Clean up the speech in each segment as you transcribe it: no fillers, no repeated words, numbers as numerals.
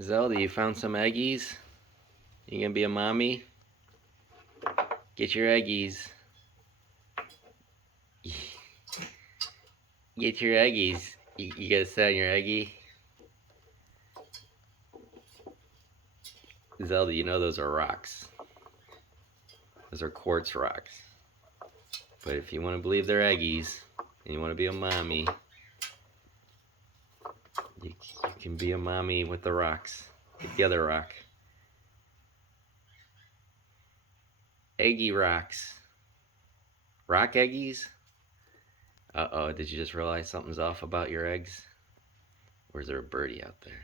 Zelda, you found some eggies? You gonna be a mommy? Get your eggies. Get your eggies. You gotta sit on your eggie? Zelda, you know those are rocks. Those are quartz rocks. But if you want to believe they're eggies, and you want to be a mommy, you can be a mommy with the rocks. Get the other rock. Eggy rocks. Rock eggies? Uh-oh, did you just realize something's off about your eggs? Or is there a birdie out there?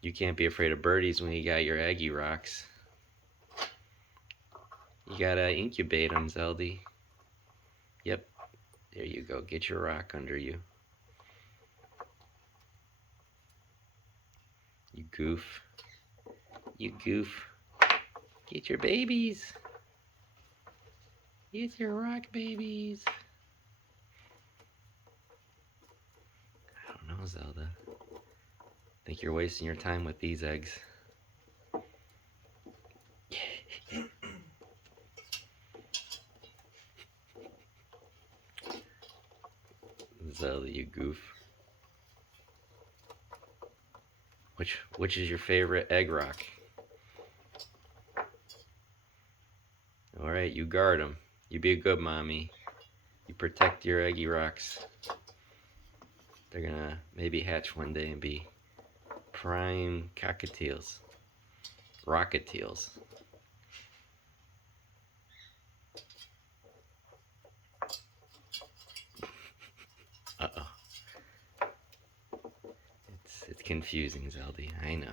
You can't be afraid of birdies when you got your eggy rocks. You gotta incubate them, Zeldy. Yep, there you go. Get your rock under you. You goof. You goof. Get your babies. Get your rock babies. I don't know, Zelda. Think you're wasting your time with these eggs. Zelda, you goof. Which is your favorite egg rock? Alright, you guard them. You be a good mommy. You protect your eggy rocks. They're gonna maybe hatch one day and be prime cockatiels. Rockatiels. Uh-oh. It's confusing, Zelda. I know.